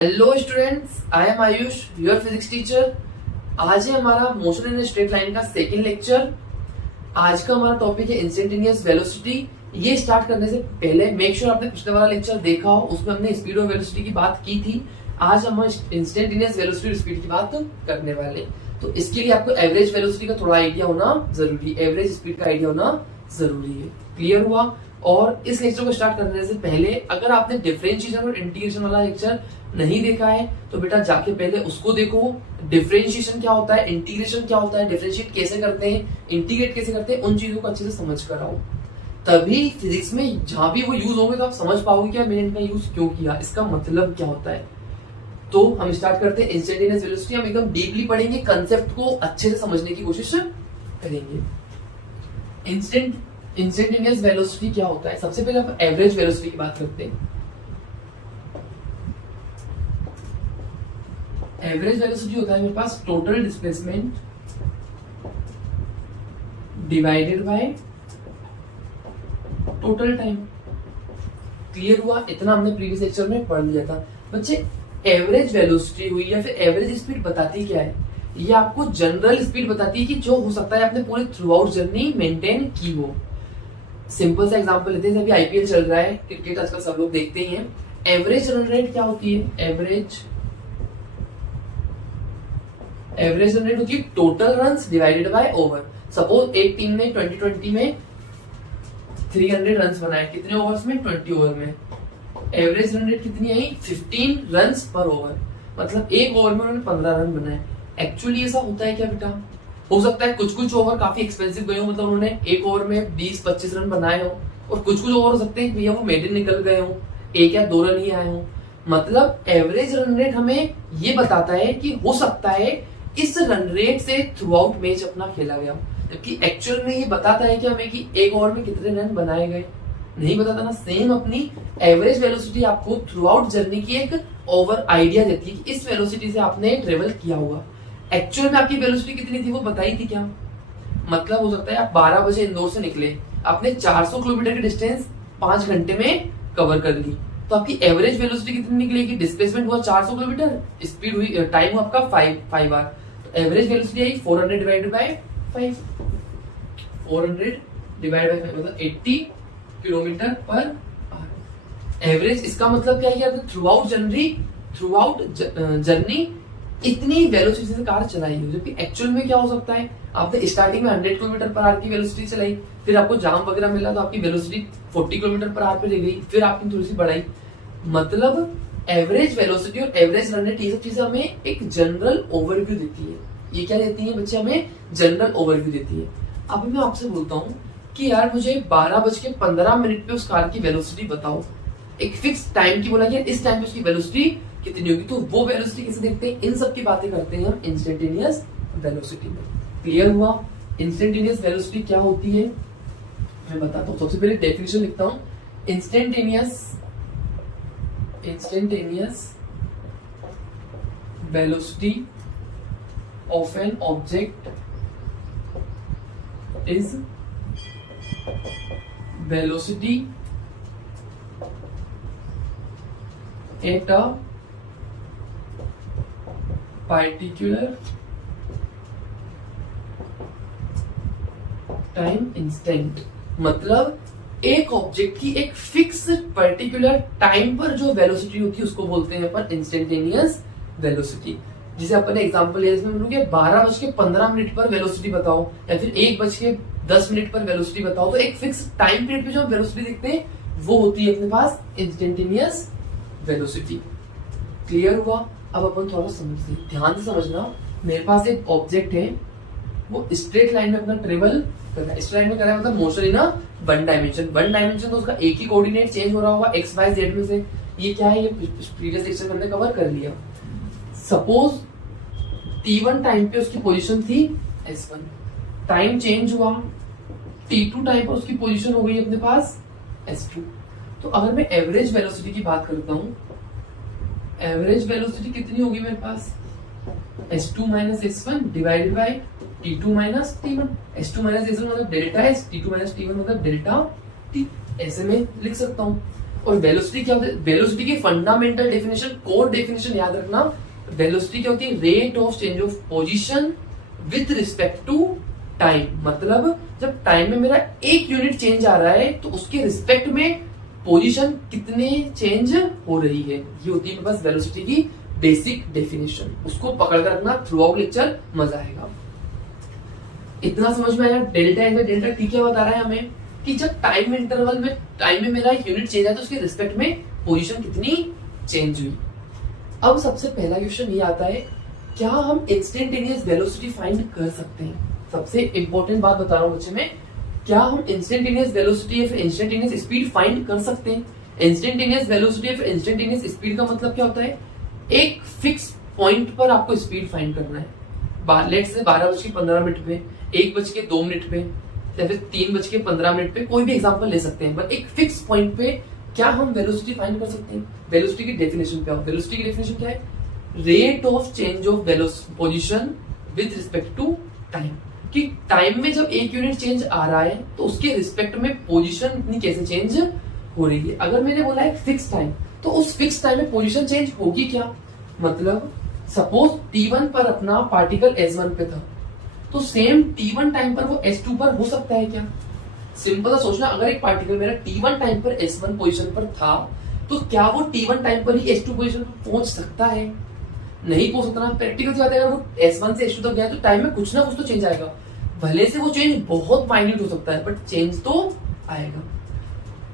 Hello students, I am Ayush, your physics teacher. आज है हमारा मोशन इन स्ट्रेट लाइन का सेकंड लेक्चर। आज का हमारा टॉपिक है इंस्टेंटेनियस वेलोसिटी। ये स्टार्ट करने से पहले मेक श्योर आपने पिछले वाला लेक्चर देखा हो, उसमें हमने स्पीड और वेलोसिटी की बात की थी। आज हम इंस्टेंटेनियस वेलोसिटी और स्पीड की बात करने वाले। तो इसके लिए आपको एवरेज वेलोसिटी का थोड़ा आइडिया होना जरूरी है, एवरेज स्पीड का आइडिया होना जरूरी है। क्लियर हुआ? और इस लेक्चर को स्टार्ट करने से पहले अगर आपने डिफरेंशिएशन और इंटीग्रेशन वाला लेक्चर नहीं देखा है तो बेटा जाके पहले उसको देखो। डिफरेंशिएशन क्या होता है, इंटीग्रेशन क्या होता है, डिफरेंशिएट कैसे करते हैं, इंटीग्रेट कैसे करते हैं, उन चीजों को अच्छे से समझ कर आओ। तभी फिजिक्स में जहां भी वो यूज होंगे तो आप समझ पाओगे कि मैंने इनका यूज क्यों किया, इसका मतलब क्या होता है। तो हम स्टार्ट करते हैं इंस्टेंटेनियस वेलोसिटी। हम एकदम डीपली पढ़ेंगे, कंसेप्ट को अच्छे से समझने की कोशिश करेंगे। इंस्टेंटेनियस वेलोसिटी क्या होता है? सबसे पहले हम एवरेज वेलोसिटी की बात करते हैं। एवरेज वेलोसिटी होता है मेरे पास total displacement divided by total time. Clear हुआ? इतना हमने प्रीवियस लेक्चर में पढ़ लिया था। बच्चे, एवरेज वेलोसिटी हुई या फिर एवरेज स्पीड बताती क्या है? ये आपको जनरल स्पीड बताती है कि जो हो सकता है आपने पूरे थ्रू आउट जर्नी मेंटेन की हो। सिंपल सा एग्जांपल लेते हैं, अभी आईपीएल चल रहा है, क्रिकेट आजकल सब लोग देखते ही हैं। एवरेज रन रेट क्या होती है? एवरेज रन रेट होती है total runs divided by over. Suppose एक टीम ने 2020 में 300 रन्स बनाए, कितने ओवर्स में? 20 ओवर में। एवरेज रन रेट कितनी आई? 15 रन्स पर ओवर। मतलब एक ओवर में उन्होंने 15 रन बनाए। एक्चुअली ऐसा होता है क्या बेटा? हो सकता है कुछ कुछ ओवर काफी एक्सपेंसिव गए हो, मतलब उन्होंने एक ओवर में 20-25 रन बनाए हो, और कुछ कुछ ओवर हो सकते हैं भैया वो मेडन निकल गए हो, एक या दो रन ही आए हो। मतलब एवरेज रन रेट हमें ये बताता है कि हो सकता है इस रन रेट से थ्रू आउट मैच अपना खेला गया, जबकि एक्चुअल में ये बताता है कि हमें कि एक ओवर में कितने रन बनाए गए, नहीं बताता ना। सेम अपनी एवरेज वेलोसिटी आपको थ्रू आउट जर्नी की एक ओवर आइडिया देती है कि इस वेलोसिटी से आपने ट्रेवल किया हुआ। एक्चुअल में आपकी वेलोसिटी कितनी थी वो बताई थी क्या? मतलब हो सकता है आप 12 बजे इंदौर से निकले, आपने 400 किलोमीटर की डिस्टेंस 5 घंटे में कवर कर ली, तो आपकी एवरेज वेलोसिटी कितनी निकलेगी? डिस्प्लेसमेंट हुआ 400 किलोमीटर, स्पीड हुई, टाइम हुआ आपका 5 आवर, तो average velocity I 400 divided by 5। 400 divide by 5 मतलब 80 किलोमीटर पर आवर। एवरेज, इसका मतलब क्या है कि थ्रू आउट जर्नी इतनी वेलोसिटी से कार चलाई है, जबकि एक्चुअल में क्या हो सकता है, आपने स्टार्टिंग में 100 किलोमीटर पर आवर की वेलोसिटी चलाई, फिर आपको जाम वगैरह मिला तो आपकी वेलोसिटी 40 किलोमीटर पर आवर पे रह गई, फिर आपने थोड़ी सी बढ़ाई। मतलब एवरेज वेलोसिटी और एवरेज रन रेट, ये सब चीजें हमें एक जनरल ओवरव्यू देती है। ये क्या देती है बच्चे? हमें जनरल ओवरव्यू देती है। अभी मैं आपसे बोलता हूँ कि यार मुझे 12:15 पे उस कार की वेलोसिटी बताओ, एक फिक्स टाइम की बोला कि इस टाइम पे उसकी वेलोसिटी कितनी होगी, तो वो वेलोसिटी कैसे देखते हैं? इन सब की बातें करते हैं हम इंस्टेंटेनियस वेलोसिटी में। क्लियर हुआ? इंस्टेंटेनियस वेलोसिटी क्या होती है मैं बताता हूँ। सबसे पहले डेफिनेशन लिखता हूँ। Instantaneous velocity of an object is velocity at a particular time instant. मतलब एक ऑब्जेक्ट की एक फिक्स पर्टिकुलर टाइम पर जो वेलोसिटी होती है उसको बोलते हैं अपन इंस्टेंटेनियस वेलोसिटी। जिसे अपन ने एग्जांपल लिया, इसमें बोलूं कि 12:15 पर वेलोसिटी बताओ या फिर 1:10 पर वेलोसिटी बताओ, तो एक फिक्स टाइम पीरियड पे जो वेलोसिटी देखते हैं वो होती है अपने पास इंस्टेंटेनियस वेलोसिटी। क्लियर हुआ? अब अपन थोड़ा समझते हैं, ध्यान से समझना। मेरे पास एक ऑब्जेक्ट है, वो स्ट्रेट लाइन में अपना ट्रेवल कर रहा है। स्ट्रेट लाइन में कर रहा है मतलब मोशन इन वन डायमेंशन, तो उसका एक ही कोऑर्डिनेट चेंज हो रहा होगा एक्स वाई जेड में से। ये क्या है? ये प्रीवियस लेक्चर में हमने कवर कर लिया। सपोज t1 टाइम पे उसकी पोजीशन थी s1, टाइम चेंज हुआ, t2 टाइम पर उसकी पोजीशन हो गई अपने पास s2। तो अगर मैं एवरेज वेलोसिटी की बात करता हूं, एवरेज वेलोसिटी कितनी होगी मेरे पास? s2 minus s1 divided by t2 minus t1। s2 minus s1 मतलब delta s, t2 minus t1 मतलब डेल्टा t। ऐसे में लिख सकता हूं। और वेलोसिटी क्या होती है? वेलोसिटी की फंडामेंटल डेफिनेशन, कोर डेफिनेशन याद रखना, वेलोसिटी क्या होती है? Rate of change of position with respect to time. मतलब जब टाइम में मेरा एक यूनिट चेंज आ रहा है तो उसके रिस्पेक्ट में पोजीशन कितने चेंज हो रही है, ये होती है बस वेलोसिटी की बेसिक डेफिनेशन। उसको पकड़ कर रखना, थ्रू आउट लेक्चर मजा आएगा। इतना समझ में आया? Delta H by delta T क्या बता रहा है हमें कि जब टाइम इंटरवल में टाइम में मेरा यूनिट चेंज आया तो उसके रिस्पेक्ट में पोजीशन कितनी चेंज हुई। अब सबसे पहला क्वेश्चन ये आता है, क्या हम इंस्टेंटेनियस वेलोसिटी फाइंड कर सकते हैं? सबसे इंपॉर्टेंट बात बता रहा हूं बच्चे में, क्या हम इंस्टेंटेनियस वेलोसिटी या फिर इंस्टेंटेनियस स्पीड फाइंड कर सकते हैं? इंस्टेंटेनियस वेलोसिटी या फिर इंस्टेंटेनियस स्पीड का मतलब क्या होता है? एक फिक्स पॉइंट पर आपको स्पीड फाइंड करना है। लेट से 12:15 पे, 1:02 पे या फिर 3:15 पे, कोई भी एग्जांपल ले सकते हैं, बट एक फिक्स पॉइंट पे क्या हम वेलोसिटी फाइंड कर सकते हैं? वेलोसिटी की डेफिनेशन क्या हो? वेलोसिटी की डेफिनेशन क्या है? Rate of change of position with respect to time. कि टाइम में जब एक यूनिट चेंज आ रहा है तो उसके रिस्पेक्ट में पोजीशन इतनी कैसे चेंज हो रही है। अगर मैंने बोला एक फिक्स टाइम, तो उस फिक्स टाइम में पोजीशन चेंज होगी क्या? मतलब सपोज T1 पर अपना पार्टिकल S1 पे था, तो सेम T1 टाइम पर वो S2 पर हो सकता है क्या? सिंपल सा सोचना, अगर एक पार्टिकल मेरा T1 टाइम पर S1 पोजीशन पर था, तो क्या वो T1 टाइम पर ही S2 पोजीशन पर पहुंच सकता है? नहीं पहुंच सकता ना। प्रैक्टिकल सी बात है, अगर वो S1 से S2 तक गया तो टाइम में कुछ ना कुछ तो चेंज आएगा। भले से वो चेंज बहुत माइन्यूट हो सकता है, बट चेंज तो आएगा।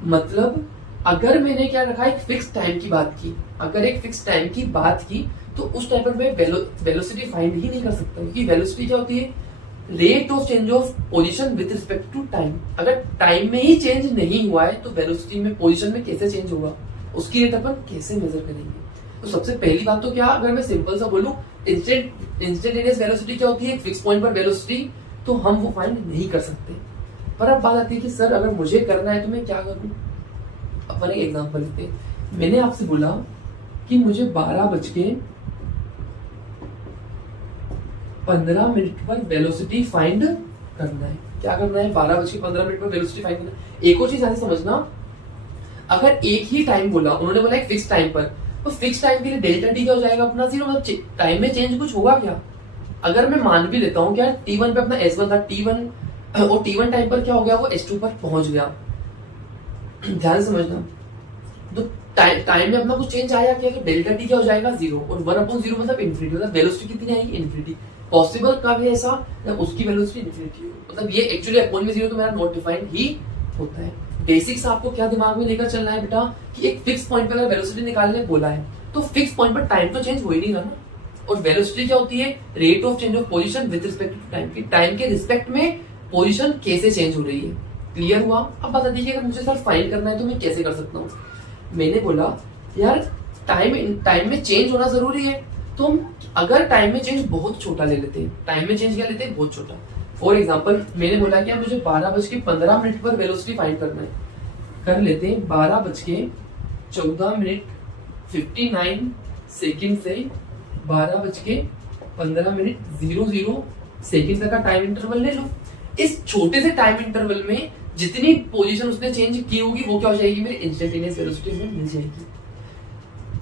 मतलब अगर मैंने क्या रखा, एक फिक्स टाइम की बात की, अगर एक फिक्स टाइम की बात की तो उस टाइम पर मैं वेलोसिटी फाइंड ही नहीं कर सकता, क्योंकि वेलोसिटी क्या होती है? Rate of change of position with respect to time. अगर टाइम में ही चेंज नहीं हुआ है तो वेलोसिटी में, पोजीशन में कैसे चेंज होगा, उसकी रेट अपन कैसे मेजर करेंगे? तो सबसे पहली बात तो क्या, अगर मैं सिंपल सा बोलूं, इंस्टेंटेनियस वेलोसिटी क्या होती है? एक फिक्स पॉइंट पर वेलोसिटी, तो हम वो फाइंड नहीं कर सकते। पर अब बात आती है कि सर अगर मुझे करना है तो मैं क्या करूं? अपन एक एग्जांपल लेते हैं। मैंने आपसे बोला कि मुझे 12:15 पर वेलोसिटी फाइंड करना है। क्या करना है? 12:15 पर वेलोसिटी फाइंड करना है। एक और चीज ऐसे समझना, अगर एक ही टाइम बोला, उन्होंने बोला एक फिक्स टाइम पर, तो फिक्स टाइम के लिए डेल्टा टी क्या हो जाएगा अपना? 0। मतलब टाइम में चेंज कुछ होगा क्या? अगर मैं मान भी लेता हूँ क्या T1 पे अपना S1 था, T1 और T1 टाइम पर क्या हो गया, वो S2 पर पहुंच गया। ध्यान से समझना, तो टाइम में अपना कुछ चेंज आया क्या, तो डेल्टा टी क्या हो जाएगा? 0। और 1/0 मतलब इन्फिनिटी। मतलब वेलोसिटी कितनी आएगी? इन्फिनिटी। पॉसिबल कब है ऐसा, जब उसकी वेलोसिटी इन्फिनिटी हो। मतलब ये एक्चुअली अपॉन में 0 तो मेरा नॉट डिफाइंड ही होता है। बेसिक्स आपको क्या दिमाग में लेकर चलना है बेटा, कि एक फिक्स पॉइंट पर अगर वेलोसिटी निकालने बोला है तो फिक्स पॉइंट पर टाइम तो चेंज हो ही नहीं रहा ना। और वेलोसिटी क्या होती है? Rate of change of position with respect to time. की टाइम के रिस्पेक्ट में पोजीशन कैसे चेंज हो रही है। क्लियर हुआ? अब बता दीजिए, अगर मुझे सर फाइंड करना है तो मैं कैसे कर सकता हूँ? मैंने बोला यार टाइम में चेंज होना जरूरी है, तो हम अगर टाइम में चेंज बहुत छोटा ले लेते हैं। टाइम में चेंज क्या लेते हैं? बहुत छोटा। फॉर एग्जाम्पल मैंने बोला कि मुझे 12:15 पर वेलोसिटी फाइंड करना है, कर लेते हैं 12:14 59 सेकेंड से 12:15 सेकेंड तक का टाइम इंटरवल ले लो। इस छोटे से टाइम इंटरवल में जितनी पोजीशन उसने चेंज की होगी वो क्या हो जाएगी? मेरी इंस्टेंटेनियस वेलोसिटी में मिल जाएगी।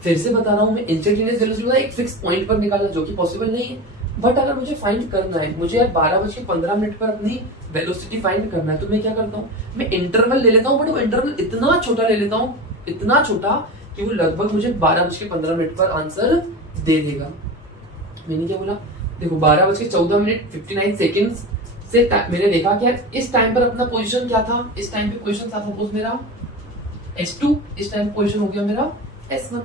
फिर से बता रहा हूं मैं, इंस्टेंटेनियस वेलोसिटी एक फिक्स पॉइंट पर निकालना जो कि पॉसिबल नहीं है। बट अगर मुझे फाइंड करना है, मुझे यार 12:15 पर अपनी वेलोसिटी फाइंड करना है, तो मैं क्या करता हूँ? मैं इंटरवल ले लेता हूँ, बट वो इंटरवल इतना छोटा ले लेता हूँ, इतना छोटा कि वो लगभग मुझे 12:15 पर आंसर दे देगा। मैंने क्या बोला? देखो 12:14 59 सेकेंड से मैंने देखा क्या इस टाइम पर अपना पोजीशन क्या था? इस टाइम पे पोजीशन था सपोज मेरा S2, इस टाइम पोजीशन हो गया मेरा S1।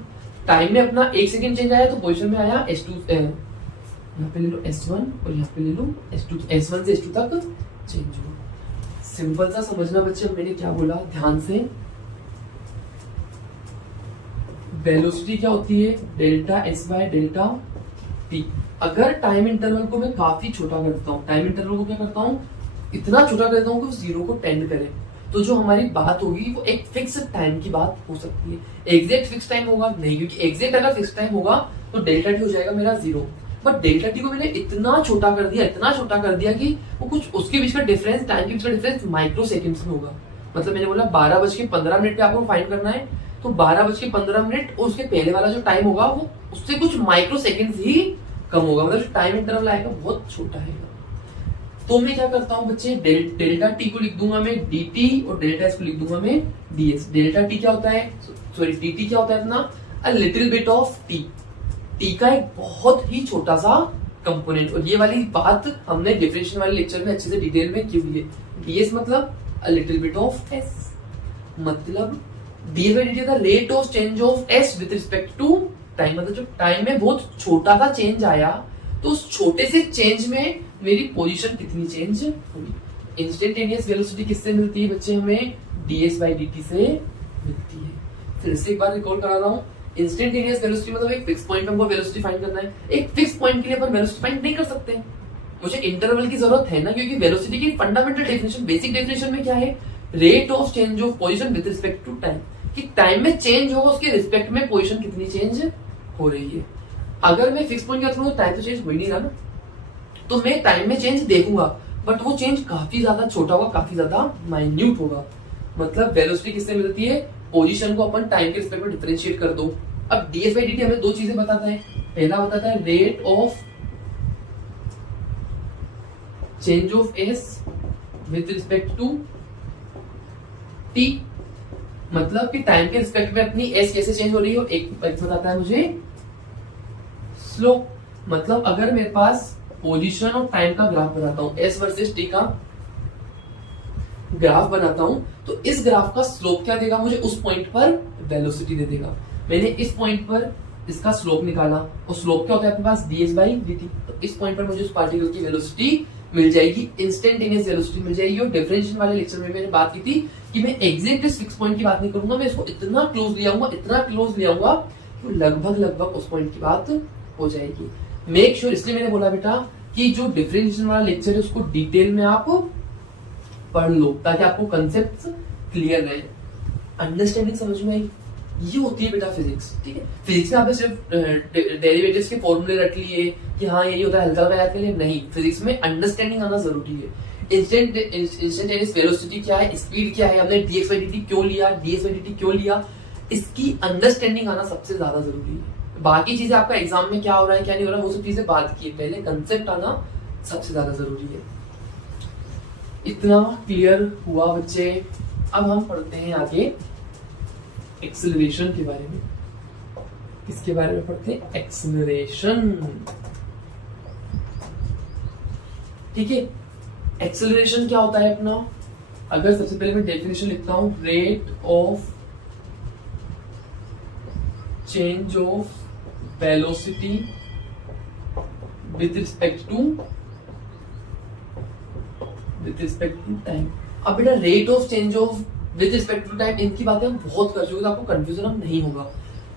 टाइम में अपना 1 सेकेंड चेंज आया तो पोजीशन में आया S2, यहाँ पे ले लो S1 और यहाँ पे ले लो S2। S1 से S2 तक चेंज हुआ। सिंपल सा समझना बच्चे, मैंने क्या बोला ध्यान से। वेलोसिटी क्या होती है? Delta S bye delta T. अगर टाइम इंटरवल को मैं काफी छोटा करता हूँ, टाइम इंटरवल को क्या करता हूँ? इतना छोटा करता हूँ कि वो 0 को टेंड करे, तो जो हमारी बात होगी वो एक फिक्स टाइम की बात हो सकती है। एग्जैक्ट फिक्स टाइम होगा नहीं, क्योंकि एग्जैक्ट अगर फिक्स टाइम होगा तो डेल्टा टी हो जाएगा मेरा 0। बट डेल्टा टी को मैंने इतना छोटा कर दिया, इतना छोटा कर दिया कि वो कुछ उसके बीच का डिफरेंस, टाइम के बीच का डिफरेंस माइक्रो सेकेंड्स में होगा। मतलब मैंने बोला 12:15 पे आपको फाइंड करना है, तो 12:15 और उसके पहले वाला जो टाइम होगा वो उससे कुछ माइक्रो सेकेंड्स ही कम होगा, मतलब जो टाइम इंटरवल आएगा बहुत छोटा है। तो मैं क्या करता हूँ बच्चे, डेल्टा टी को लिख दूंगा मैं dt और डेल्टा एस को लिख दूंगा मैं ds। डेल्टा टी क्या होता है, सॉरी dt क्या होता है अपना, अ little bit of T, T का एक बहुत ही छोटा सा कंपोनेंट। और ये वाली बात हमने डिफरेंशियल वाले लेक्चर में अच्छे से डिटेल में की हुई है। ds मतलब a little bit of s, मतलब ds by dt the rate of change of s with respect to time, मतलब जो टाइम में बहुत छोटा सा चेंज आया तो उस छोटे से चेंज में मेरी पोजीशन कितनी चेंज हुई। इंस्टेंटेनियस वेलोसिटी किससे मिलती है बच्चे, हमें ds बाई dt से मिलती है। फिर से एक बार रिकॉल करा रहा हूँ, इंस्टेंटेनियस वेलोसिटी मतलब एक फिक्स पॉइंट पे हमको वेलोसिटी फाइंड करना है। एक फिक्स पॉइंट के लिए अपन वेलोसिटी फाइंड नहीं कर सकते, मुझे इंटरवल की जरूरत है ना, क्योंकि वेलोसिटी की फंडामेंटल डेफिनेशन, बेसिक डेफिनेशन में क्या है, rate of change of position with respect to time, कि टाइम में चेंज होगा उसके रिस्पेक्ट में पोजीशन कितनी चेंज हो रही है। अगर मैं फिक्स पॉइंट की बात करूं तो टाइम तो चेंज हो ही नहीं रहा ना, तो मैं टाइम में चेंज देखूंगा बट वो चेंज काफी ज्यादा छोटा होगा, काफी ज्यादा माइन्यूट होगा। मतलब वेलोसिटी किससे मिलती है, पोजीशन को अपन टाइम के रिस्पेक्ट में डिफरेंशिएट कर दो। अब ds बाई dt हमें दो चीजें बताता है, पहला बताता है rate of change of s with respect to t, मतलब कि टाइम के रिस्पेक्ट में अपनी s कैसे चेंज हो रही है। एक बताता है मुझे स्लोप, मतलब अगर मेरे पास पोजीशन और टाइम का ग्राफ बनाता हूं, s वर्सेस t का ग्राफ बनाता हूं, तो इस ग्राफ का स्लोप क्या देगा मुझे, उस पॉइंट पर वेलोसिटी दे देगा। मैंने इस पॉइंट पर इसका स्लोप निकाला, और स्लोप क्या होता है अपने पास, ds बाई dt, तो इस पॉइंट पर मुझे उस पार्टिकल की वेलोसिटी मिल जाएगी, इंस्टेंटेनियस वेलोसिटी मिल जाएगी। और डिफरेंशियल वाले लेक्चर में मैंने बात की थी कि मैं एग्जैक्ट इस फिक्स पॉइंट की बात नहीं करूंगा, मैं इसको इतना क्लोज ले आऊंगा, इतना क्लोज ले आऊंगा तो लगभग उस पॉइंट की बात हो जाएगी। मेक श्योर, इसलिए मैंने बोला बेटा कि जो डिफरेंशियल वाला लेक्चर है उसको डिटेल में आप पढ़ लो, ताकि आपको कंसेप्ट क्लियर रहे, अंडरस्टैंडिंग समझ में आई। ये होती है बेटा फिजिक्स, ठीक है। फिजिक्स में आपने सिर्फ डेरिवेटिव्स के फॉर्मूले रट लिए कि हाँ यही होता है, हल्का हल्का याद कर लिए, नहीं, फिजिक्स में अंडरस्टैंडिंग आना जरूरी है। इंस्टेंटेनियस वेलोसिटी क्या है, स्पीड क्या है, हमने dx बाई dt क्यों लिया, ds बाई dt क्यों लिया, इसकी अंडरस्टैंडिंग आना सबसे ज्यादा जरूरी है। बाकी चीजें आपका एग्जाम में क्या हो रहा है क्या नहीं हो रहा है वो सब चीजें बात की, पहले कंसेप्ट आना सबसे ज्यादा जरूरी है। इतना क्लियर हुआ बच्चे। अब हम पढ़ते हैं आगे एक्सेलरेशन के बारे में। किसके बारे में पढ़ते हैं, एक्सेलरेशन, ठीक है। एक्सेलरेशन क्या होता है अपना, अगर सबसे पहले मैं डेफिनेशन लिखता हूं, rate of change of velocity with respect to time. अब बेटा rate of change of with respect to time, इनकी बातें हम बहुत कर चुके, तो आपको कंफ्यूजन अब नहीं होगा।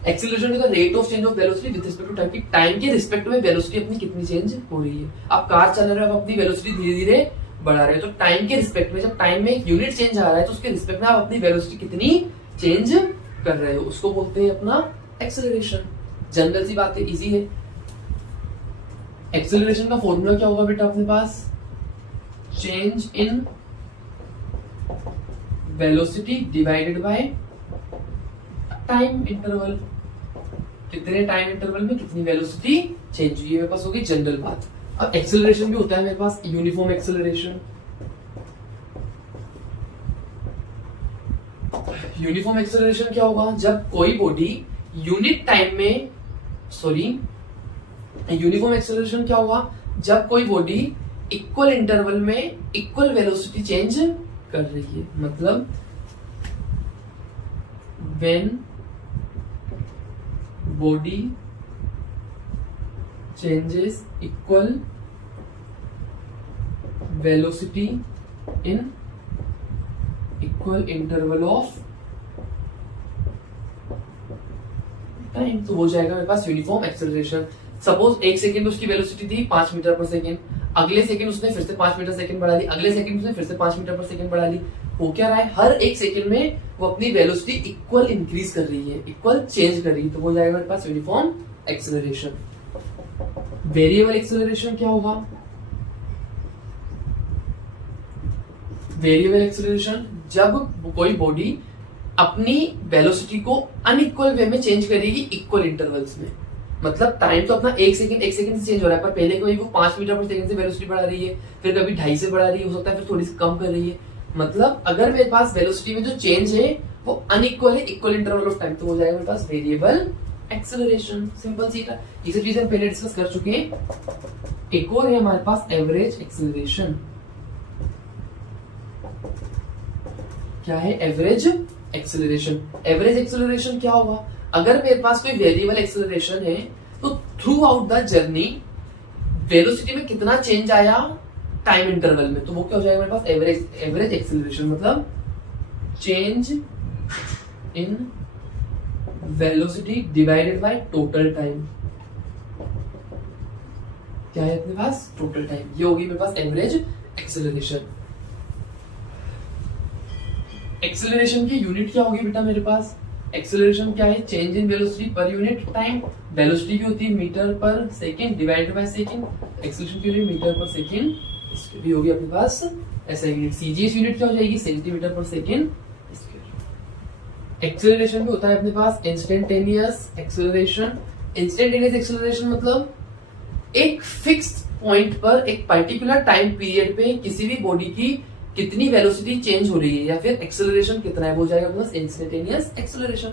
एक्सेलरेशन का rate of change of velocity with respect to time, की टाइम के रिस्पेक्ट में वेलोसिटी अपनी कितनी चेंज हो रही है। आप कार चला रहे हो, आप अपनी वेलोसिटी धीरे धीरे बढ़ा रहे हो, तो टाइम के रिस्पेक्ट में, जब टाइम में यूनिट चेंज आ रहा है तो उसके रिस्पेक्ट में आप अपनी वेलोसिटी कितनी चेंज कर रहे हो, उसको बोलते हैं अपना एक्सेलरेशन। जनरल सी बात है, इजी है। एक्सेलरेशन का फॉर्मूला क्या होगा बेटा अपने पास, change in velocity divided by time interval, कितने टाइम इंटरवल में कितनी वेलोसिटी चेंज हुई है, मेरे पास होगी जनरल बात। अब एक्सेलरेशन भी होता है मेरे पास यूनिफॉर्म एक्सेलरेशन। यूनिफॉर्म एक्सेलरेशन क्या होगा, जब कोई बॉडी यूनिट टाइम में, सॉरी, यूनिफॉर्म एक्सेलरेशन क्या होगा, जब कोई बॉडी इक्वल इंटरवल में इक्वल वेलोसिटी चेंज कर रही है। मतलब when body changes equal velocity in equal interval of time, तो हो जाएगा मेरे पास यूनिफॉर्म एक्सेलरेशन। सपोज एक सेकंड उसकी वेलोसिटी थी 5 मीटर पर सेकंड, अगले सेकंड उसने फिर से 5 मीटर सेकंड बढ़ा ली, अगले सेकंड उसने फिर से 5 मीटर पर सेकंड बढ़ा ली। हो क्या रहा है, हर एक सेकंड में वो अपनी वेलोसिटी इक्वल इंक्रीज कर रही है, इक्वल चेंज कर रही है, तो हो जाएगा मेरे पास यूनिफॉर्म एक्सेलरेशन। वेरिएबल एक्सेलरेशन क्या होगा, वेरिएबल एक्सेलरेशन जब कोई बॉडी अपनी वेलोसिटी को अनइक्वल वे में चेंज करेगी इक्वल इंटरवल्स में। मतलब टाइम तो अपना एक सेकंड से चेंज हो रहा है, पर पहले कभी वो 5 मीटर पर सेकंड से वेलोसिटी बढ़ा रही है, फिर कभी 2.5 से बढ़ा रही है, हो सकता है फिर थोड़ी सी कम कर रही है। मतलब अगर मेरे पास वेलोसिटी में जो चेंज है वो अनइक्वल है इक्वल इंटरवल ऑफ टाइम, तो हो जाएगा मेरे पास वेरिएबल एक्सेलरेशन। सिंपल सी था, ये सब चीजें हम पहले डिस्कस कर चुके हैं। एक और है हमारे पास एवरेज एक्सेलरेशन। क्या है एवरेज एक्सेलरेशन? एवरेज एक्सेलरेशन क्या होगा? अगर मेरे पास कोई वेरिएबल एक्सेलरेशन है तो through out the journey velocity में कितना चेंज आया टाइम इंटरवल में, तो वो क्या हो जाएगा मेरे पास एवरेज एक्सेलरेशन। मतलब change in velocity divided by total time. क्या है अपने पास? Total time. ये होगी मेरे पास एवरेज एक्सेलरेशन। एक्सेलरेशन की यूनिट क्या होगी बेटा मेरे पास? एक्सेलरेशन क्या है? Change in velocity per unit time. Velocity की होती है metre per second divided by second, acceleration की होगी मीटर पर सेकंड, इसकी भी होगी अपने पास ऐसा यूनिट। सीजीएस यूनिट क्या हो जाएगी? सेंटीमीटर पर सेकंड स्क्वायर। एक्सेलरेशन भी होता है अपने पास इंस्टेंटेनियस एक्सेलरेशन। इंस्टेंटेनियस एक्सेलरेशन मतलब एक फिक्स पॉइंट पर एक पर्टिकुलर टाइम पीरियड पे किसी भी बॉडी की कितनी वेलोसिटी चेंज हो रही है या फिर एक्सेलरेशन कितना है, वो जाएगा बस instantaneous acceleration.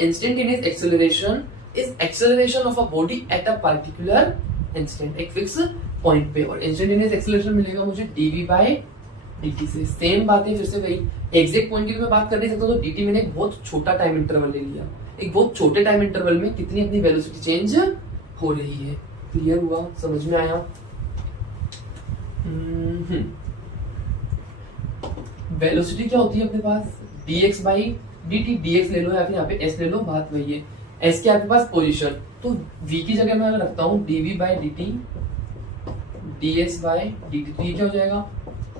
Instantaneous acceleration is acceleration of a body at a particular instant, एक फिक्स पॉइंट पे। और इंस्टेंटेनियस एक्सेलरेशन मिलेगा मुझे डीवी बाय डीटी से। सेम बात है, फिर से वही एग्जैक्ट पॉइंट की मैं बात कर नहीं सकता, तो डीटी मैंने एक बहुत छोटा टाइम इंटरवल ले लिया, एक बहुत छोटे टाइम इंटरवल में कितनी अपनी वेलोसिटी चेंज हो रही है। क्लियर हुआ? समझ में आया? वेलोसिटी क्या होती है अपने पास? dx by dt। dx ले लो या फिर यहाँ पे s ले लो, बात वही है। s के आपके पास पोजीशन, तो v की जगह मैं रखता हूँ dv by dt ds by dt, तो ये क्या हो जाएगा?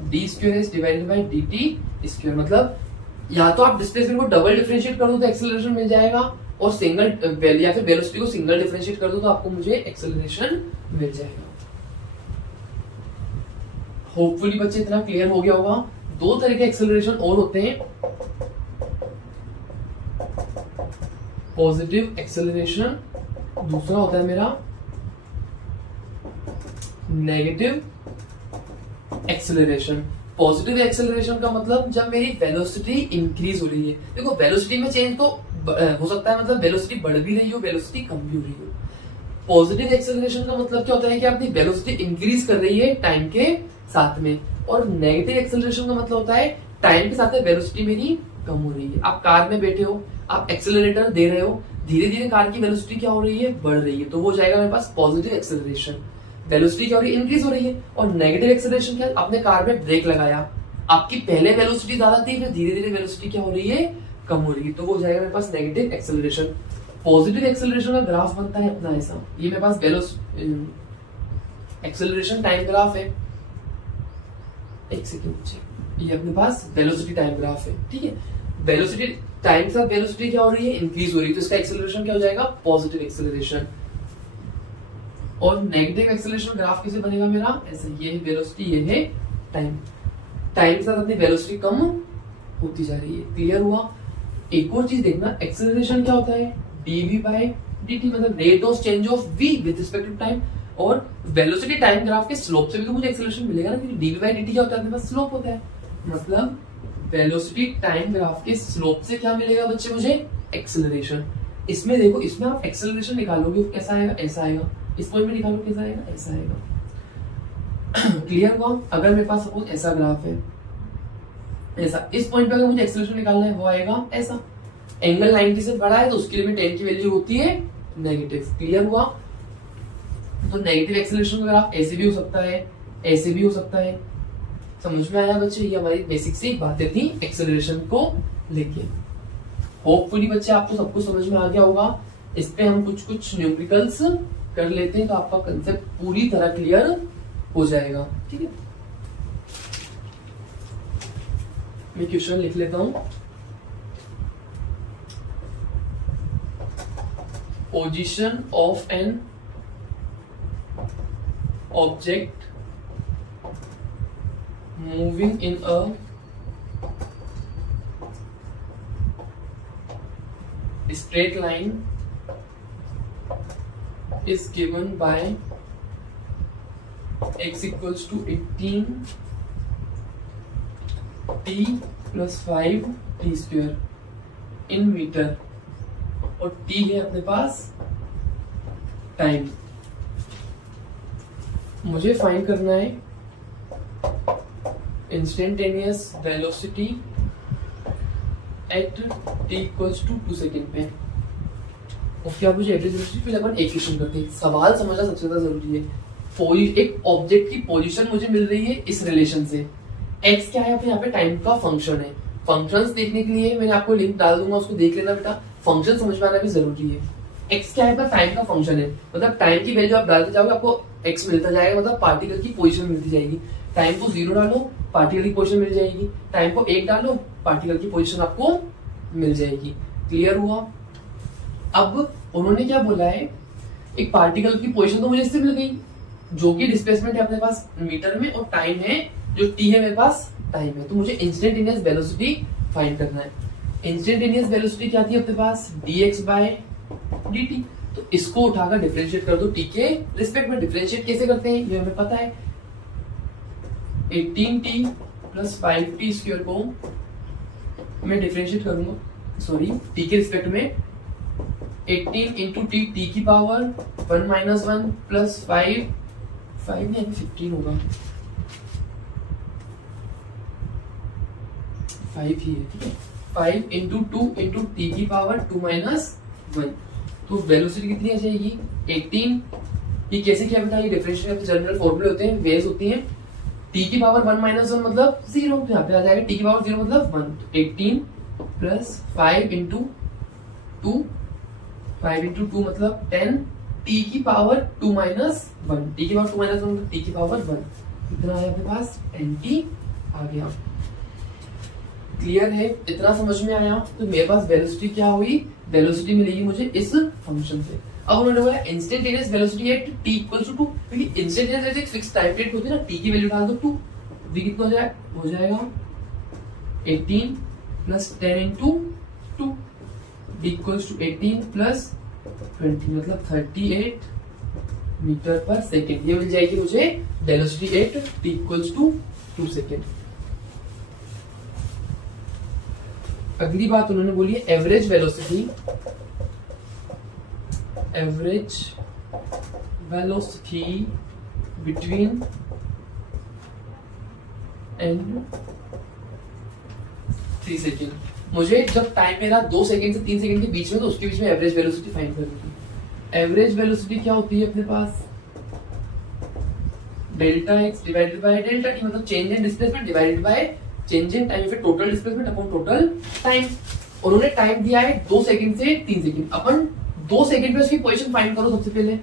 d square s divided by dt square. मतलब या तो आप डिस्प्लेसमेंट को डबल डिफरेंशिएट कर दो तो एक्सेलरेशन मिल जाएगा, और सिंगल या फिर वेलोसिटी को सिंगल डिफरेंशिएट कर दो तो आपको मुझे एक्सेलरेशन मिल जाएगा। होपफुली बच्चे इतना क्लियर हो गया होगा। दो तरह के एक्सेलरेशन और होते हैं, पॉजिटिव एक्सेलरेशन, दूसरा होता है मेरा नेगेटिव एक्सेलरेशन। पॉजिटिव एक्सेलरेशन का मतलब जब मेरी वेलोसिटी इंक्रीज हो रही है। देखो वेलोसिटी में चेंज तो हो सकता है, मतलब वेलोसिटी बढ़ भी रही हो, वेलोसिटी कम भी हो रही हो। पॉजिटिव एक्सेलरेशन का मतलब क्या होता है कि आपकी वेलोसिटी इंक्रीज कर रही है टाइम के साथ में, और नेगेटिव एक्सेलरेशन का मतलब होता है टाइम के साथ में वेलोसिटी मेरी कम हो रही है। आप कार में बैठे हो, आप एक्सेलरेटर दे रहे हो, धीरे धीरे कार की वेलोसिटी क्या हो रही है? बढ़ रही है, तो वो जाएगा मेरे पास पॉजिटिव एक्सेलरेशन। वेलोसिटी क्या हो रही है? इंक्रीज हो रही है। और नेगेटिव एक्सेलरेशन क्या? आपने कार में ब्रेक लगाया, आपकी पहले वेलोसिटी ज्यादा थी, फिर धीरे धीरे वेलोसिटी क्या हो रही है? कम हो रही है, तो वो जाएगा मेरे पास नेगेटिव एक्सेलरेशन। पॉजिटिव एक्सेलरेशन का ग्राफ बनता है अपना ऐसा, ये मेरे पास एक्सेलरेशन टाइम ग्राफ है। एक सेकंड, ये अपने पास वेलोसिटी टाइम ग्राफ है, ठीक है। वेलोसिटी टाइम के साथ वेलोसिटी क्या हो रही है? इंक्रीज हो रही है, तो इसका एक्सेलरेशन क्या हो जाएगा? Positive acceleration. और नेगेटिव एक्सेलरेशन ग्राफ कैसे बनेगा मेरा? ऐसे, ये है वेलोसिटी, ये है टाइम। टाइम के साथ अपनी वेलोसिटी कम होती जा रही है। क्लियर हुआ? एक और चीज देखना, एक्सेलरेशन क्या होता है? dv बाय dt, मतलब rate of change of v with respect to time. और वेलोसिटी टाइम ग्राफ के स्लोप से भी तो मुझे एक्सेलरेशन मिलेगा ना, क्योंकि dv बाय dt क्या होता है? अपने पास स्लोप होता है। मतलब वेलोसिटी टाइम ग्राफ के स्लोप से क्या मिलेगा बच्चे मुझे? एक्सेलरेशन। इसमें देखो, इसमें आप एक्सेलरेशन निकालोगे कैसा आएगा? ऐसा आएगा। इस पॉइंट में निकालो कैसा आएगा? ऐसा आएगा। क्लियर हुआ? अगर मेरे पास सपोज ऐसा ग्राफ है, ऐसा, इस पॉइंट पे अगर मुझे एक्सेलरेशन निकालना है वो आएगा ऐसा। एंगल 90 से बड़ा है तो उसके लिए भी 10 की वैल्यू होती है नेगेटिव। क्लियर हुआ? तो नेगेटिव एक्सेलरेशन का ग्राफ ऐसे भी हो सकता है, ऐसे भी हो सकता है। समझ में आया बच्चे? ये हमारी बेसिक सी बातें थी एक्सेलरेशन को लेके। होपफुली बच्चे आपको सब कुछ समझ में आ गया होगा। इस पे हम कुछ न्यूमेरिकल्स कर लेते हैं तो आपका कंसेप्ट पूरी तरह क्लियर हो जाएगा, ठीक है। मैं क्वेश्चन लिख लेता हूं। Position of an object moving in a straight line is given by x equals to 18 t plus 5 t square in metre, और t है अपने पास टाइम। मुझे फाइंड करना है instantaneous velocity at t equals to 2 second पे। उसके बाद मुझे एवरेज वेलोसिटी, फिर अपन इक्वेशन करते हैं। सवाल समझना सबसे ज्यादा जरूरी है। एक ऑब्जेक्ट की पोजीशन मुझे मिल रही है इस रिलेशन से। x क्या है, अपने यहाँ पे टाइम का फंक्शन है। फंक्शंस देखने के लिए मैंने आपको लिंक डाल दूंगा, उसको देख लेना बेटा। फंक्शन समझ में आना भी जरूरी है। x क्या है, टाइम का फंक्शन है, मतलब टाइम की वैल्यू आप डालते जाओगे आपको x मिलता जाएगा, मतलब पार्टिकल की पोजीशन मिलती जाएगी। टाइम को 0 डालो, पार्टिकल की पोजीशन मिल जाएगी। टाइम को 1 डालो, पार्टिकल की पोजीशन आपको मिल जाएगी। क्लियर हुआ? अब उन्होंने क्या बोला है, एक पार्टिकल की पोजीशन तो मुझे इससे मिल गई, जो कि डिस्प्लेसमेंट है अपने पास मीटर में, और टाइम है जो t है मेरे पास टाइम है। तो मुझे इंस्टेंटेनियस वेलोसिटी फाइंड करना है। इंस्टेंटेनियस वेलोसिटी क्या थी अपने पास, dx बाय dt। तो इसको उठाकर डिफरेंशिएट कर दो t के रिस्पेक्ट में। डिफरेंशिएट कैसे करते हैं ये हमें पता है। 18t प्लस 5t स्क्वायर को मैं डिफरेंशिएट करूंगा, सॉरी t के रिस्पेक्ट में 18 इंटू टी, टी की पावर 1 माइनस 1 प्लस 5 नहीं 15 होगा, 5 ही है, ठीक है। 5 इंटू 2 इंटू टी की पावर 2 माइनस 1। तो वेलोसिटी कितनी आ जाएगी 18। ये कैसे क्या बेटा, ये डिफरेंशियल जनरल फॉर्मूले होते हैं, वेज होती हैं। टी की पावर 1 माइनस 1 मतलब 0, तो यहाँ पे आ जाएगा टी की पावर 0 मतलब 1। 18 प्लस 5 इंटू 2, 5 इंटू 2 मतलब 10, टी की पावर 2 माइनस 1, टी की पावर 2 माइनस 1 मतलब टी की पावर 1। इतना आया अपने पास 10t आ गया। क्लियर है? इतना समझ में आया? तो मेरे पास वेलोसिटी क्या हुई, वेलोसिटी मिलेगी मुझे इस फंक्शन से। अब उन्होंने बोला instantaneous velocity at t equals to 2, क्योंकि इंस्टेंटेनियस जैसे एक फिक्स टाइम पीरियड होती है ना, t की वैल्यू डाल दो 2, v कितना हो जाएगा 18 plus 10 into 2, d equals to 18 plus 20 मतलब 38 मीटर पर सेकेंड। ये मिल जाएगी मुझे velocity at t equals to 2 second. अगली बात उन्होंने बोली है average velocity between and 3 second. मुझे जब टाइम मेरा 2 सेकेंड से 3 सेकेंड के बीच में, तो उसके बीच में एवरेज वेलोसिटी फाइंड करनी थी। एवरेज वेलोसिटी क्या होती है अपने पास, delta x divided by delta t, मतलब change in displacement divided by change in time, फिर total displacement upon total time. उन्होंने टाइम दिया है 2 सेकंड से 3 सेकंड। अपन 2 सेकंड पे उसकी पोजीशन फाइंड करो। सबसे पहले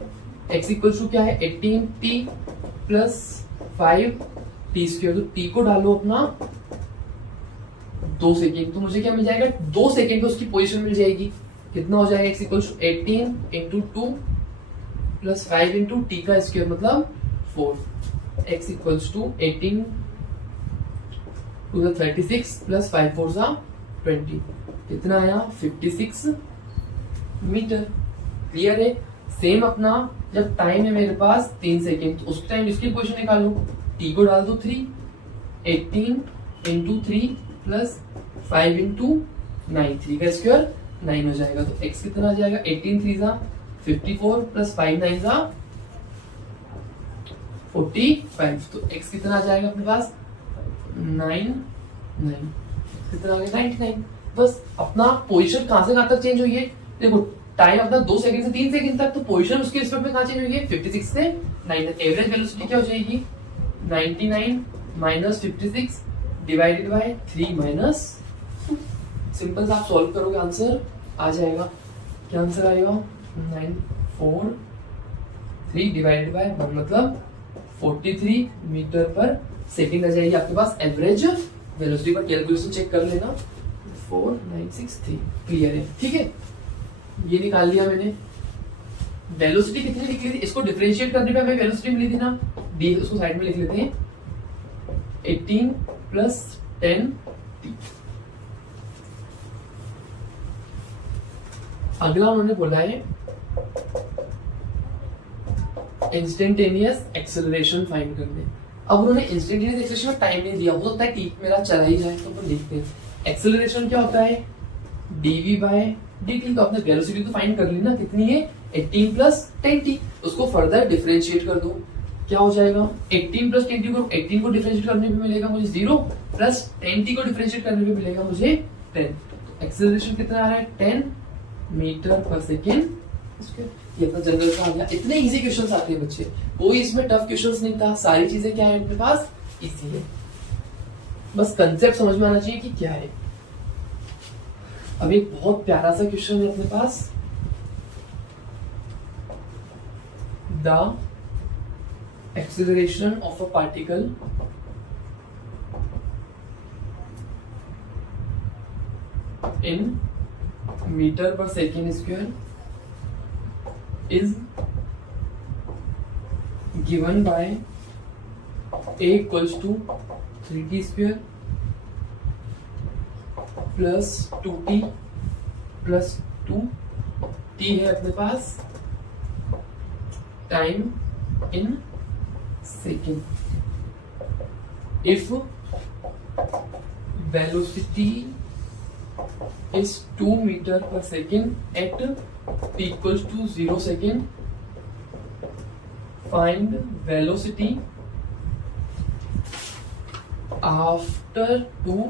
x इक्वल्स टू क्या है 18t प्लस 5t स्क्वायर, तो t को डालो अपना 2 सेकंड, तो मुझे क्या मिल जाएगा 2 सेकंड पे उसकी पोजीशन मिल जाएगी। कितना हो जाएगा x इक्वल्स टू 18 इंटू 2 प्लस 5 इंटू टी का स्क्वायर मतलब 4। x इक्वल्स टू 18 टू 36 प्लस 5 4 20, कितना आया 56 मीटर। क्लियर है? सेम अपना जब टाइम है मेरे पास 3 सेकेंड, तो उस टाइम इसकी पोजीशन निकालो, t को डाल दो 3, 18 इंटू 3 प्लस 5 इंटू 9, 3 का स्क्वायर 9 हो जाएगा। तो x कितना आ जाएगा 18 3 54 प्लस 5 9 45, तो x कितना आ जाएगा अपने पास 9 कितना आ गया 99। बस अपना पोजीशन कहां से कहां तक चेंज हुई है, देखो टाइम अपना 2 सेकंड से 3 सेकंड तक, तो पोजीशन उसके रिस्पेक्ट में कहां चेंज हुई है 56 से 9 तक। एवरेज वेलोसिटी क्या हो जाएगी 99 minus 56 divided by 3 minus 2। Simple सा आप सॉल्व करोगे आंसर आ जाएगा। क्या आंसर आएगा 943 डिवाइडेड बाय 1 मतलब 43 मीटर पर सेकंड आ जाएगी आपके पास एवरेज वेलोसिटी। पर कैलकुलेशन चेक कर लेना 4963। क्लियर है? ठीक है, ये निकाल लिया मैंने। वेलोसिटी कितनी निकली थी, इसको डिफरेंशिएट करने पे हमें वेलोसिटी मिली थी ना, डी उसको साइड में लिख लेते हैं 18 प्लस 10 टी। अगला उन्होंने बोला है इंस्टेंटेनियस एक्सेलरेशन फाइंड करने। अब उन्होंने इंस्टेंटेनियस एक्सेलरेशन में टाइम नहीं दिया, हो सकता है टी मेरा चला ही जाए, तो अपन देखते हैं। एक्सेलरेशन क्या होता है, dv बाय dt। तो आपने वेलोसिटी तो फाइंड कर ली ना, कितनी है 18 प्लस 10t। उसको फर्दर डिफरेंशिएट कर दो, क्या हो जाएगा 18 प्लस 10t को 18 को डिफरेंशिएट करने पे मिलेगा मुझे 0 प्लस 10t को डिफरेंशिएट करने पे मिलेगा मुझे 10। तो एक्सेलरेशन कितना आ रहा है 10 मीटर पर सेकेंड। ये अपना जनरल का आ गया। इतने इजी क्वेश्चंस आते हैं बच्चे, कोई इसमें टफ क्वेश्चंस नहीं था, सारी चीजें क्या है अपने पास इजी है, बस कंसेप्ट समझ में आना चाहिए कि क्या है। अब एक बहुत प्यारा सा क्वेश्चन है अपने पास, the acceleration of a particle in metre per second square is given by a equals to 3t square plus 2t plus 2t है अपने पास time in second. if velocity is 2 meter per second at t equals to 0 second, find velocity after 2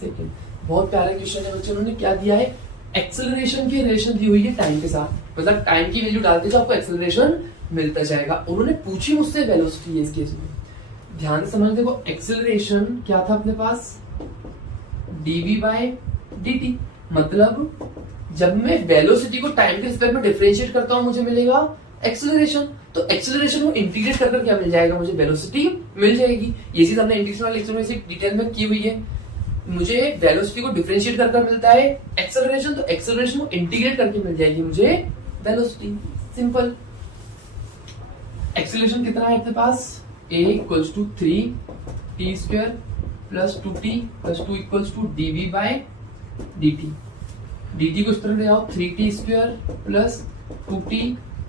second। बहुत प्यारा question है बच्चों, उन्होंने क्या दिया है एक्सेलरेशन की रिलेशन दी हुई है टाइम के साथ, मतलब टाइम की वैल्यू डालते जाओ आपको एक्सेलरेशन मिलता जाएगा। उन्होंने पूछी मुझसे वेलोसिटी है इस केस में, ध्यान से समझ देखो। एक्सेलरेशन क्या था अपने पास dv बाय dt, मतलब जब मैं वेलोसिटी को टाइम के रिस्पेक्ट में डिफरेंशिएट करता हूं मुझे मिलेगा एक्सेलरेशन। तो एक्सेलरेशन को इंटीग्रेट कर क्या मिल जाएगा मुझे वेलोसिटी मिल जाएगी। ये चीज हमने इंटीग्रेशन वाले लेक्चर में से डिटेल में की हुई है। मुझे वेलोसिटी को डिफरेंशिएट कर मिलता है एक्सेलरेशन, तो एक्सेलरेशन को इंटीग्रेट करके मिल जाएगी मुझे वेलोसिटी। सिंपल। एक्सेलरेशन कितना है अपने पास a equals to 3t square plus 2t plus 2 equals to dv by dt। dt को इस तरह ले आओ 3t square plus 2t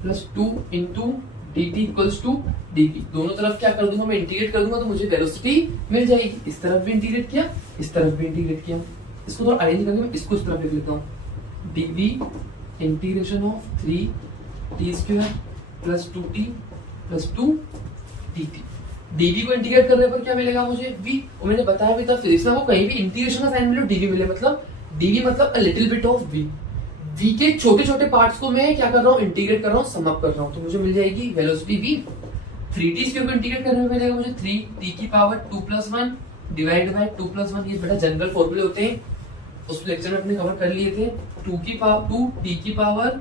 plus 2 into dt equals to dv। दोनों तरफ क्या कर दूंगा मैं इंटीग्रेट कर दूंगा तो मुझे वेलोसिटी मिल जाएगी। इस तरफ भी इंटीग्रेट किया, इस तरफ भी इंटीग्रेट किया। इसको थोड़ा अरेंज करके मैं इसको इस तरफ लिख लेता हूँ dv integration of 3t square plus 2t plus 2 dt। dv को इंटीग्रेट करने पर क्या मिलेगा मुझे v, और मैंने बताया भी था फिजिक्स में, वो कहीं भी इंटीग्रेशन का साइन मिले dv मिले, मतलब dv मतलब a little bit of v। v के छोटे छोटे पार्ट्स को मैं क्या कर रहा हूँ इंटीग्रेट कर रहा हूँ, सम अप कर रहा हूँ, तो मुझे मिल जाएगी वेलोसिटी v। 3t स्क्वायर को इंटीग्रेट करने में मिलेगा मुझे 3t की power 2 plus 1 divide by 2 plus 1। ये बड़ा जनरल फॉर्मूले होते हैं, उस लेक्चर में अपने कवर कर लिए थे। 2t की power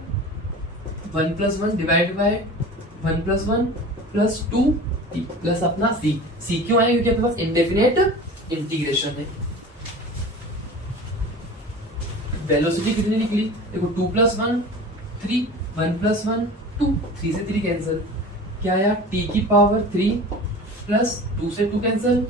1 plus 1 divide by 1 plus 1 plus 2t plus अपना c क्यों आया, क्योंकि अपने पास इंडेफिनेट इंटीग्रेशन है। वेलोसिटी कितनी निकली देखो 2 प्लस 1 3, 1 प्लस 1 2, 3 से 3 कैंसिल, क्या आया t की पावर 3 प्लस 2 से 2 कैंसिल,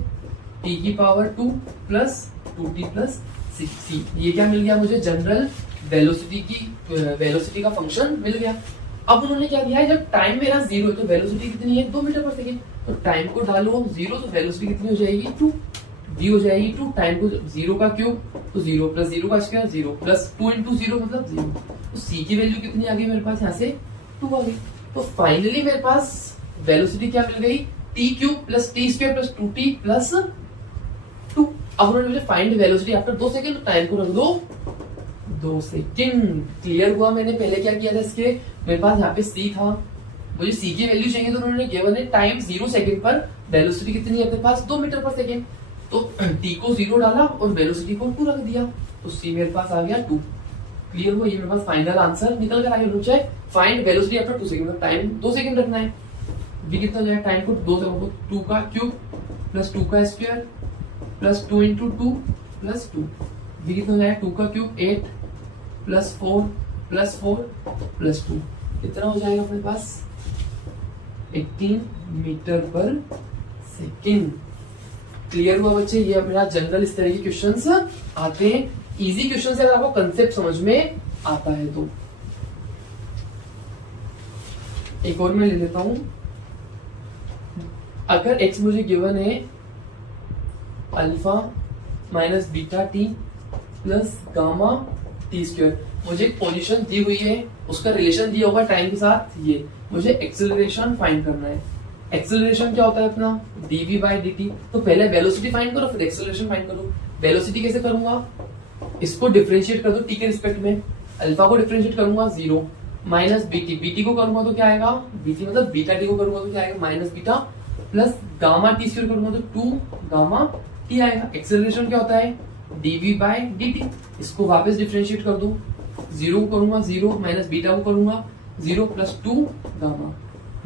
t की power 2 plus 2t plus 6c। ये क्या मिल गया मुझे जनरल वेलोसिटी का फंक्शन मिल गया। अब उन्होंने क्या दिया है, जब टाइम मेरा 0 है तो वेलोसिटी कितनी है 2 मीटर पर सेकेंड, तो टाइम को डालो 0 तो वेलोसिटी कितनी हो जाएगी 2, v हो जाएगी 2, टाइम को 0 का क्यूब तो 0 प्लस 0 का स्क्वायर 0 प्लस 2 इंटू 0 मतलब 0। तो c की वैल्यू कितनी आ गई मेरे पास, यहाँ से 2 आ गई। तो फाइनली मेरे पास वेलोसिटी क्या मिल गई t cube plus t square plus 2t plus 2। अब उन्होंने मुझे फाइंड वेलोसिटी आफ्टर 2 सेकेंड, तो टाइम को रख दो 2 सेकेंड। क्लियर हुआ। मैंने पहले क्या किया था, इसके मेरे पास यहाँ पे c था, मुझे c की वैल्यू चाहिए, तो उन्होंने गिवन है टाइम 0 सेकेंड पर वेलोसिटी कितनी है अपने पास 2 मीटर पर सेकेंड, तो t को 0 डाला और वेलोसिटी को 2 रख दिया, तो c मेरे पास आ गया 2। क्लियर हुआ। ये मेरे पास फाइनल आंसर निकल कर आ गया। Find velocity after 2 second, time 2 second रखना है। v कितना हो जाएगा, टाइम को 2 सेकेंड को 2 का क्यूब प्लस 2 का square plus 2 into 2 plus 2, v कितना हो जाएगा 2 का क्यूब 8 प्लस 4 प्लस 4 प्लस 2, कितना हो जाएगा अपने पास 18 मीटर पर सेकेंड। क्लियर हुआ बच्चे। ये मेरा जनरल इस तरह के क्वेश्चंस आते हैं, इजी क्वेश्चन है अगर आपको कंसेप्ट समझ में आता है तो। एक और मैं ले लेता हूं। अगर x मुझे गिवन है alpha minus beta T plus gamma T square, मुझे एक पोजीशन दी हुई है, उसका रिलेशन दिया होगा टाइम के साथ, ये मुझे एक्सेलरेशन फाइंड करना है। एक्सेलरेशन क्या होता है अपना dv बाई dt। तो पहले वेलोसिटी फाइंड करो फिर एक्सेलरेशन फाइंड करो। वेलोसिटी कैसे करूंगा, इसको डिफरेंशिएट कर दो टी के रिस्पेक्ट में, अल्फा को डिफरेंशिएट करूंगा 0 माइनस बीटी, बीटी को करूंगा तो क्या आएगा, बीटी मतलब बीटा टी को करूंगा तो क्या आएगा minus beta plus gamma T square करूंगा तो 2 गामा टी आएगा। एक्सेलरेशन क्या होता है dv बाई dt, इसको वापस डिफरेंशिएट कर दो, 0 को करूंगा 0 माइनस बीटा को करूंगा 0 प्लस 2 गामा,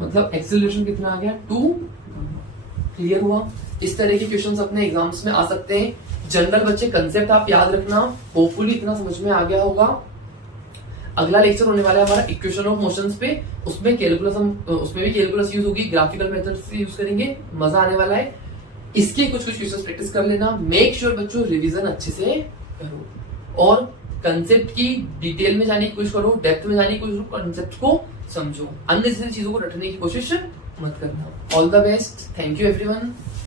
मतलब एक्सेलरेशन कितना आ गया 2 गामा। क्लियर हुआ। इस तरह के क्वेश्चंस अपने एग्जाम्स में आ सकते हैं। जनरल बच्चे कंसेप्ट आप याद रखना, होपफुली इतना समझ में आ गया होगा। अगला लेक्चर होने वाला है हमारा इक्वेशन ऑफ मोशंस पे, उसमें कैलकुलस उसमें भी कैलकुलस यूज होगी, ग्राफिकल मेथड से यूज करेंगे, मजा आने वाला है। इसके कुछ क्वेश्चंस प्रैक्टिस कर लेना। मेक श्योर बच्चों रिवीजन अच्छे से करो और कंसेप्ट की डिटेल में जाने की कोशिश करो, डेप्थ में जाने की कोशिश करो, कंसेप्ट को समझो, अननेसेसरी चीजों को रटने की कोशिश मत करना। All the best, thank you everyone.